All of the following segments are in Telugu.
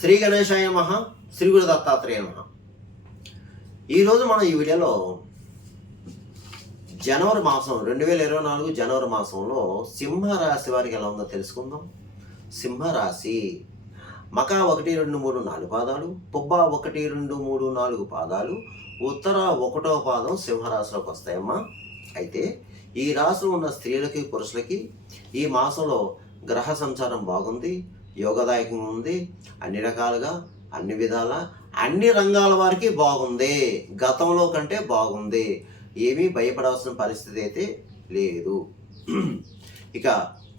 శ్రీ గణేశాయ నమః. శ్రీ గురు దత్తాత్రేయ నమః. ఈరోజు మనం ఈ వీడియోలో జనవరి మాసం 2024 జనవరి మాసంలో సింహరాశి వారికి ఎలా ఉందో తెలుసుకుందాం. సింహరాశి మకా 1, 2, 3, 4 పాదాలు, పుబ్బ 1, 2, 3, 4 పాదాలు, ఉత్తర 1వ పాదం సింహరాశిలోకి వస్తాయమ్మా. అయితే ఈ రాశిలో ఉన్న స్త్రీలకి పురుషులకి ఈ మాసంలో గ్రహ సంచారం బాగుంది, యోగదాయకంగా ఉంది. అన్ని రకాలుగా అన్ని విధాల అన్ని రంగాల వారికి బాగుంది. గతంలో కంటే బాగుంది. ఏమీ భయపడాల్సిన పరిస్థితి అయితే లేదు. ఇక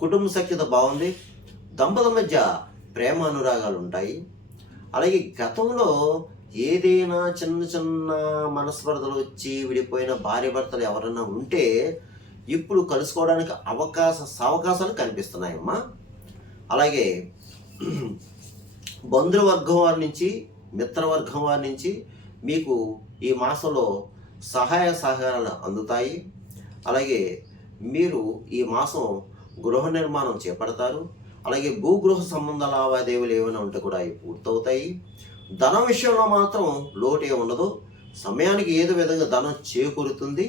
కుటుంబ సఖ్యత బాగుంది. దంపతుల మధ్య ప్రేమ అనురాగాలు ఉంటాయి. అలాగే గతంలో ఏదైనా చిన్న చిన్న మనస్పర్ధలు వచ్చి విడిపోయిన భార్య భర్తలు ఎవరైనా ఉంటే ఇప్పుడు కలుసుకోవడానికి అవకాశాలు కనిపిస్తున్నాయమ్మా. అలాగే బంధువర్గం వారి నుంచి, మిత్రవర్గం వారి నుంచి మీకు ఈ మాసంలో సహాయ సహకారాలు అందుతాయి. అలాగే మీరు ఈ మాసం గృహ నిర్మాణం చేపడతారు. అలాగే భూగృహ సంబంధ లావాదేవీలు ఏమైనా ఉంటే కూడా అవి పూర్తవుతాయి. ధనం విషయంలో మాత్రం లోటే ఉండదు. సమయానికి ఏదో విధంగా ధనం చేకూరుతుంది.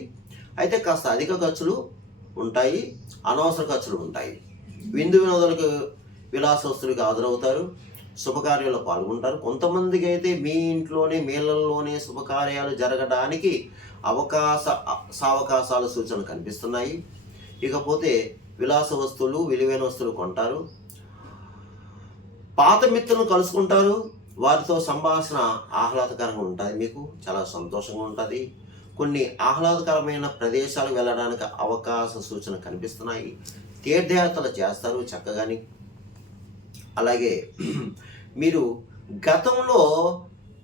అయితే కాస్త అధిక ఖర్చులు ఉంటాయి, అనవసర ఖర్చులు ఉంటాయి. విందు వినోదాలకు విలాసస్తులకు హాజరవుతారు, శుభకార్యాల్లో పాల్గొంటారు. కొంతమందికి అయితే మీ ఇంట్లోనే మీళ్ళల్లోనే శుభకార్యాలు జరగడానికి అవకాశాలు సూచనలు కనిపిస్తున్నాయి. ఇకపోతే విలాస వస్తువులు, విలువైన వస్తువులు కొంటారు. పాత మిత్రులను కలుసుకుంటారు. వారితో సంభాషణ ఆహ్లాదకరంగా ఉంటుంది. మీకు చాలా సంతోషంగా ఉంటుంది. కొన్ని ఆహ్లాదకరమైన ప్రదేశాలకు వెళ్ళడానికి అవకాశ సూచన కనిపిస్తున్నాయి. తీర్థయాత్రలు చేస్తారు చక్కగాని. అలాగే మీరు గతంలో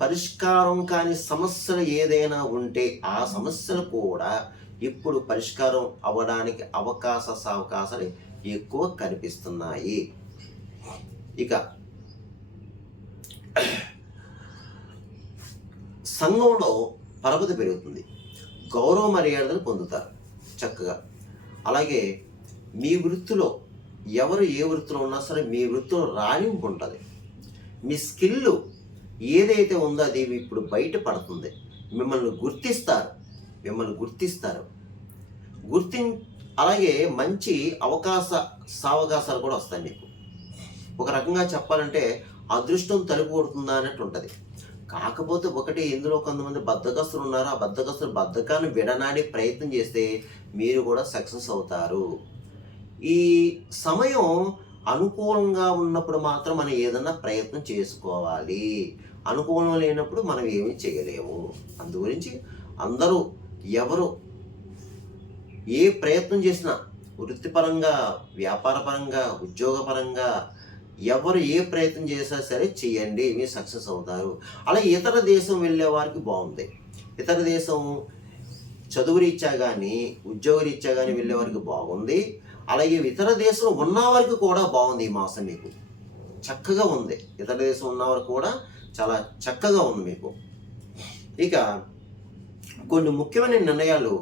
పరిష్కారం కాని సమస్యలు ఏదైనా ఉంటే ఆ సమస్యలు కూడా ఇప్పుడు పరిష్కారం అవ్వడానికి అవకాశాలు ఎక్కువ కనిపిస్తున్నాయి. ఇక సంఘంలో పరపతి పెరుగుతుంది. గౌరవ మర్యాదలు పొందుతారు చక్కగా. అలాగే మీ వృత్తిలో ఎవరు ఏ వృత్తిలో ఉన్నా సరే మీ వృత్తిలో రాణింపు ఉంటుంది. మీ స్కిల్ ఏదైతే ఉందో అది ఇప్పుడు బయటపడుతుంది. మిమ్మల్ని గుర్తిస్తారు. అలాగే మంచి అవకాశాలు కూడా వస్తాయి మీకు. ఒక రకంగా చెప్పాలంటే అదృష్టం తలుపు కొడుతుందా అన్నట్టు ఉంటుంది. కాకపోతే ఒకటి, ఇందులో కొంతమంది బద్ధకస్తులు ఉన్నారు. ఆ బద్ధకాన్ని విడనాడి ప్రయత్నం చేస్తే మీరు కూడా సక్సెస్ అవుతారు. ఈ సమయం అనుకూలంగా ఉన్నప్పుడు మాత్రం మనం ఏదన్నా ప్రయత్నం చేసుకోవాలి. అనుకూలం లేనప్పుడు మనం ఏమీ చేయలేము. అందుగురించి అందరూ ఎవరు ఏ ప్రయత్నం చేసినా వృత్తిపరంగా, వ్యాపారపరంగా, ఉద్యోగపరంగా ఎవరు ఏ ప్రయత్నం చేసినా సరే చేయండి, మీరు సక్సెస్ అవుతారు. అలాగే ఇతర దేశం వెళ్ళే వారికి బాగుంది. ఇతర దేశం చదువు రీత్యా కానీ, ఉద్యోగ రీత్యా కానీ వెళ్ళే వారికి బాగుంది. అలాగే ఇతర దేశం ఉన్నవారికి కూడా బాగుంది. ఈ మాసం మీకు చక్కగా ఉంది. ఇతర దేశం ఉన్నవారికి కూడా చాలా చక్కగా ఉంది మీకు. ఇక కొన్ని ముఖ్యమైన నిర్ణయాలు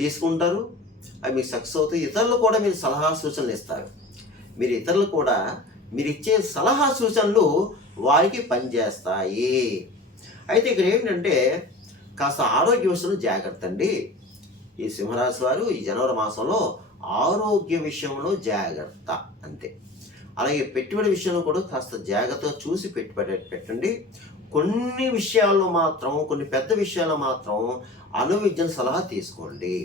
తీసుకుంటారు, అవి మీకు సక్సెస్ అవుతాయి. ఇతరులు కూడా మీరు సలహా సూచనలు ఇస్తారు. మీరు ఇతరులు కూడా మీరు ఇచ్చే సలహా సూచనలు వారికి పనిచేస్తాయి. అయితే ఇక్కడ ఏంటంటే కాస్త ఆరోగ్య విషయంలో జాగ్రత్త అండి. ఈ సింహరాశి వారు ఈ జనవరి మాసంలో ఆరోగ్య విషయంలో జాగ్రత్త అంతే. అలాగే పెట్టుబడి విషయంలో కూడా కాస్త జాగ్రత్తగా చూసి పెట్టండి. కొన్ని విషయాల్లో మాత్రం, కొన్ని పెద్ద విషయాల్లో మాత్రం అనువిజ్ఞాన సలహా తీసుకోండి.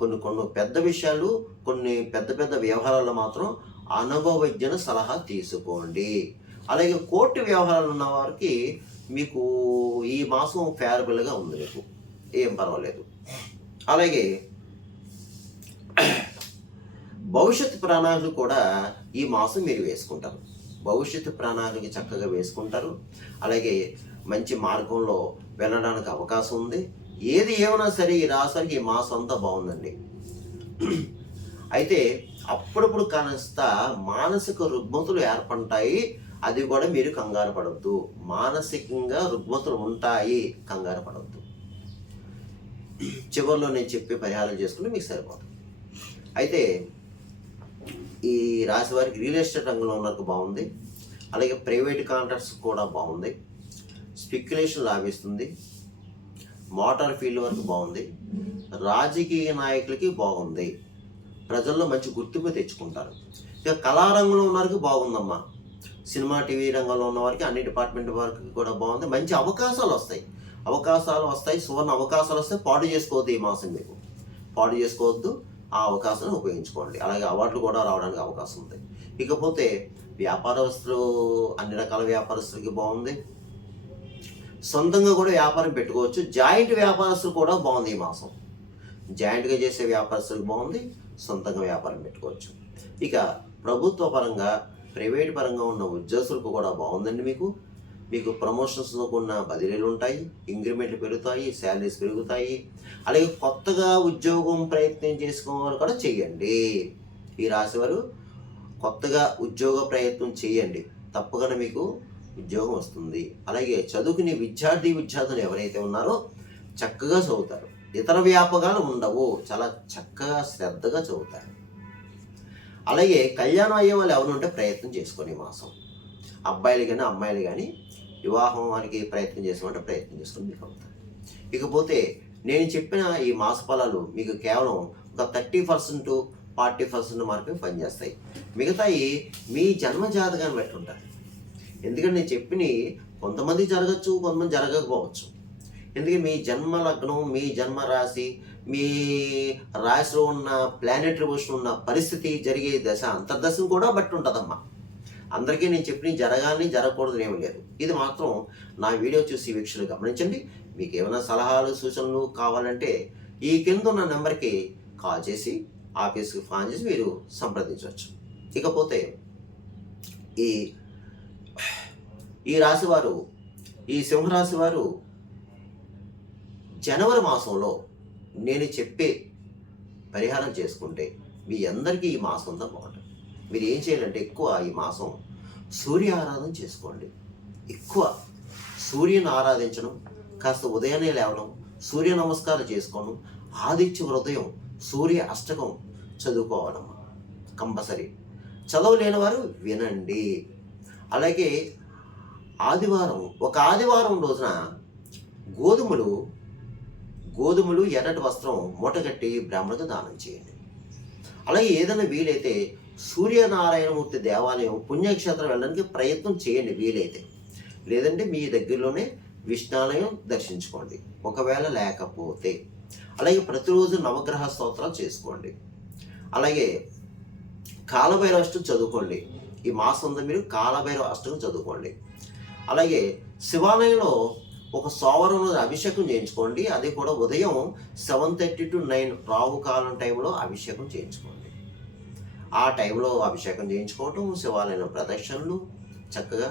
కొన్ని పెద్ద విషయాలు, కొన్ని పెద్ద వ్యవహారాల్లో మాత్రం అనుభవజ్ఞ సలహా తీసుకోండి. అలాగే కోర్టు వ్యవహారాలు ఉన్న వారికి మీకు ఈ మాసం ఫేవరబుల్గా ఉంది. మీకు ఏం పర్వాలేదు. అలాగే భవిష్యత్తు ప్రణాళికలు కూడా ఈ మాసం మీరు వేసుకుంటారు. భవిష్యత్తు ప్రణాళిక చక్కగా వేసుకుంటారు. అలాగే మంచి మార్గంలో వెళ్ళడానికి అవకాశం ఉంది. ఏది ఏమైనా సరే ఈ రాశికి ఈ మాసం అంతా బాగుందండి. అయితే అప్పుడప్పుడు కాస్త మానసిక రుగ్మతులు ఏర్పడతాయి. అది కూడా మీరు కంగారు పడవద్దు. మానసికంగా రుగ్మతులు ఉంటాయి, కంగారు పడవద్దు. చివరిలో నేను చెప్పే పరిహారం చేసుకుంటే మీకు సరిపోతుంది. అయితే ఈ రాశి వారికి రియల్ ఎస్టేట్ రంగంలో ఉన్నకు బాగుంది. అలాగే ప్రైవేట్ కాంట్రాక్ట్స్ కూడా బాగుంది. స్పెక్యులేషన్ లాభిస్తుంది. మోటార్ ఫీల్డ్ వరకు బాగుంది. రాజకీయ నాయకులకి బాగుంది. ప్రజల్లో మంచి గుర్తింపు తెచ్చుకుంటారు. ఇక కళారంగంలో ఉన్న వారికి బాగుందమ్మా. సినిమా టీవీ రంగంలో ఉన్న వారికి అన్ని డిపార్ట్మెంట్ వారికి కూడా బాగుంది. మంచి అవకాశాలు వస్తాయి. సువర్ణ అవకాశాలు వస్తాయి. పాడు చేసుకోవద్దు. ఈ మాసం మీకు పాడు చేసుకోవద్దు. ఆ అవకాశాన్ని ఉపయోగించుకోండి. అలాగే అవార్డులు కూడా రావడానికి అవకాశం ఉంది. ఇకపోతే వ్యాపారస్తులు, అన్ని రకాల వ్యాపారస్తులకి బాగుంది. సొంతంగా కూడా వ్యాపారం పెట్టుకోవచ్చు. జాయింట్ వ్యాపారస్తులు కూడా బాగుంది. ఈ మాసం జాయింట్గా చేసే వ్యాపారస్తులకు బాగుంది. సొంతంగా వ్యాపారం పెట్టుకోవచ్చు. ఇక ప్రభుత్వ పరంగా, ప్రైవేట్ పరంగా ఉన్న ఉద్యోగస్తులకు కూడా బాగుందండి. మీకు ప్రమోషన్స్లో కూడిన బదిలీలు ఉంటాయి. ఇంక్రిమెంట్లు పెరుగుతాయి. శాలరీస్ పెరుగుతాయి. అలాగే కొత్తగా ఉద్యోగం ప్రయత్నం చేసుకోవాలి కూడా చేయండి. ఈ రాశివారు కొత్తగా ఉద్యోగ ప్రయత్నం చేయండి. తప్పకుండా మీకు ఉద్యోగం వస్తుంది. అలాగే చదువుకునే విద్యార్థులు ఎవరైతే ఉన్నారో చక్కగా చదువుతారు. ఇతర వ్యాపకాలు ఉండవు. చాలా చక్కగా శ్రద్ధగా చదువుతారు. అలాగే కళ్యాణం అయ్యే వాళ్ళు ఎవరు ఉంటే ప్రయత్నం చేసుకొని మాసం, అబ్బాయిలు కానీ అమ్మాయిలు కానీ వివాహం వారికి ప్రయత్నం చేసామంటే ప్రయత్నం చేసుకొని మీకు అవుతారు. ఇకపోతే నేను చెప్పిన ఈ మాస ఫలాలు మీకు కేవలం ఒక 30% 40% మాత్రమే పనిచేస్తాయి. మిగతాయి మీ జన్మ జాతకాన్ని బట్టి ఉంటాయి. ఎందుకంటే నేను చెప్పిన కొంతమంది జరగచ్చు, కొంతమంది జరగకపోవచ్చు. ఎందుకంటే మీ జన్మ లగ్నం, మీ జన్మ రాశి, మీ రాశిలో ఉన్న ప్లానెటరీ పొజిషన్ ఉన్న పరిస్థితి, జరిగే దశ అంతర్దశను కూడా బట్టి ఉంటుందమ్మా. అందరికీ నేను చెప్పిన జరగాలని జరగకూడదు ఏమి లేదు. ఇది మాత్రం నా వీడియో చూసి వీక్షలు గమనించండి. మీకు ఏమైనా సలహాలు సూచనలు కావాలంటే ఈ కింద ఉన్న నెంబర్కి కాల్ చేసి ఆఫీస్కి ఫోన్ చేసి మీరు సంప్రదించవచ్చు. ఇకపోతే ఈ రాశివారు, ఈ సింహరాశి వారు జనవరి మాసంలో నేను చెప్పే పరిహారం చేసుకుంటే మీ అందరికీ ఈ మాసం అంతా బాగుంటుంది. మీరు ఏం చేయాలంటే ఎక్కువ ఈ మాసం సూర్య ఆరాధన చేసుకోండి. ఎక్కువ సూర్యుని ఆరాధించడం, కాస్త ఉదయాన్నే లేవడం, సూర్య నమస్కారం చేసుకోవడం, ఆదిత్య హృదయం, సూర్య అష్టకం చదువుకోవాలమ్మా కంపల్సరీ. చదవలేని వారు వినండి. అలాగే ఆదివారం రోజున గోధుమలు ఎర్రటి వస్త్రం మూటగట్టి బ్రాహ్మణులకు దానం చేయండి. అలాగే ఏదైనా వీలైతే సూర్యనారాయణమూర్తి దేవాలయం పుణ్యక్షేత్రం వెళ్ళడానికి ప్రయత్నం చేయండి వీలైతే. లేదంటే మీ దగ్గరలోనే విష్ణాలయం దర్శించుకోండి ఒకవేళ లేకపోతే. అలాగే ప్రతిరోజు నవగ్రహ స్తోత్రాలు చేసుకోండి. అలాగే కాలభైరవ అష్టకం చదువుకోండి. ఈ మాసంలో మీరు కాలభైరవ అష్టకం చదువుకోండి. అలాగే శివాలయంలో ఒక సోమవారం రోజు అభిషేకం చేయించుకోండి. అది కూడా ఉదయం 7:30 to 9 రాహుకాలం టైంలో అభిషేకం చేయించుకోండి. ఆ టైంలో అభిషేకం చేయించుకోవటం, శివాలయంలో ప్రదక్షిణలు, చక్కగా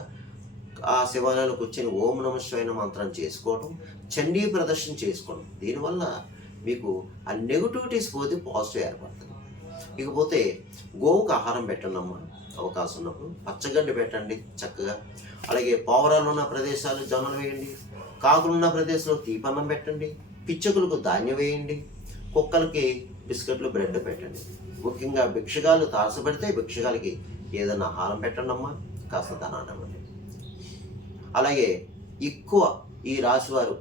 ఆ శివాలయంలో కూర్చొని ఓం నమః శివాయ మంత్రం చేసుకోవడం, చండీ ప్రదర్శన చేసుకోవడం. దీనివల్ల మీకు ఆ నెగిటివిటీస్ పోతే పాజిటివ్ ఏర్పడుతుంది. ఇకపోతే గోవుకు ఆహారం పెట్టండి అమ్మా. అవకాశం ఉన్నప్పుడు పచ్చగడ్డి పెట్టండి చక్కగా. అలాగే పావురాలు ఉన్న ప్రదేశాలు జొన్నలు వేయండి. కాకులు ఉన్న ప్రదేశంలో తీపన్నం పెట్టండి. పిచ్చుకలకు ధాన్యం వేయండి. కుక్కలకి బిస్కెట్లు, బ్రెడ్ పెట్టండి. ముఖ్యంగా భిక్షగాలు తారసపెడితే భిక్షగాలకి ఏదైనా ఆహారం పెట్టండి అమ్మా. కాస్త ధనాన్ని ఇవ్వండి. అలాగే ఎక్కువ ఈ రాశివారు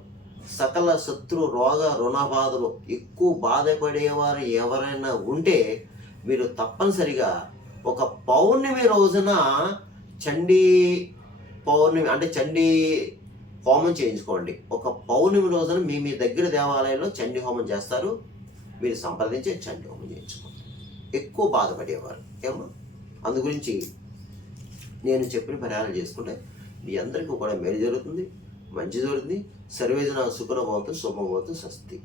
సకల శత్రు రోగ రుణబాధలు ఎక్కువ బాధపడేవారు ఎవరైనా ఉంటే మీరు తప్పనిసరిగా ఒక పౌర్ణమి రోజున చండీ పౌర్ణమి అంటే చండీ హోమం చేయించుకోండి. ఒక పౌర్ణమి రోజున మీ దగ్గర దేవాలయంలో చండీ హోమం చేస్తారు. మీరు సంప్రదించి చండీ హోమం చేయించుకోండి. ఎక్కువ బాధపడేవారు ఏమో అందు గురించి నేను చెప్పిన పరిహారాలు చేసుకుంటే మీ అందరికీ కూడా మేలు జరుగుతుంది, మంచి జరుగుతుంది. సర్వేజన సుఖనభవంతు, శుభభవంతు, స్వస్తి.